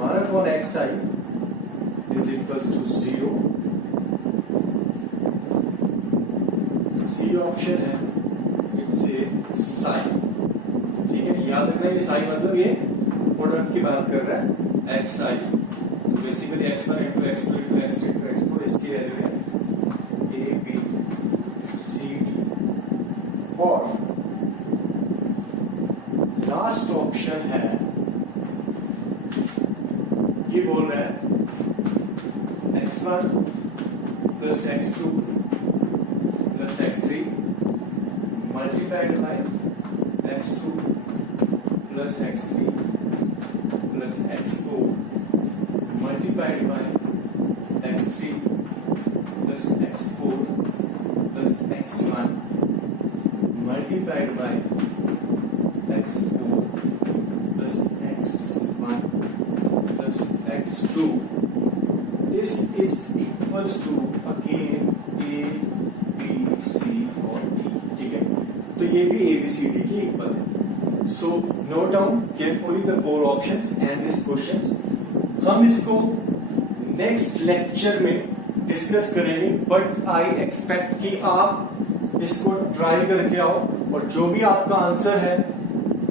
1 upon xi is equals to 0। C option है, इट सेज साइन, ठीक है। याद रखना ये साइन मतलब ये प्रोडक्ट की बात कर रहा है, एक्स आई। तो basically x1 into x2 into x3 into x4 इसकी वैल्यू है a b c d। और लास्ट ऑप्शन है, ये बोल रहा है x1 plus x2 plus x3 multiplied by x2 plus x3 plus x4 multiplied by x3 plus x4 plus x1 multiplied by x4 plus x1 plus x2. This is equals to again a b c और d, ठीक है। तो ये भी a b c d की equal है। So note down carefully the 4 options and these questions। हम इसको नेक्स्ट लेक्चर में डिस्कस करेंगे, बट आई एक्सपेक्ट कि आप इसको ट्राई करके आओ और जो भी आपका आंसर है,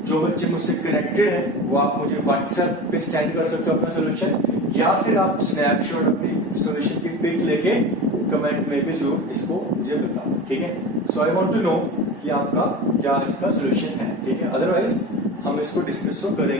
जो बच्चे मुझसे कनेक्टेड हैं, वो आप मुझे व्हाट्सएप पे सेंड कर सकते हो अपना सोल्यूशन, या फिर आप स्नैपशॉट अपनी सोल्यूशन की पिक लेके कमेंट में भी जरूर इसको मुझे बताओ, ठीक है। सो आई वांट टू नो कि आपका क्या इसका सोल्यूशन है, ठीक है। अदरवाइज हम इसको डिस्कस करेंगे।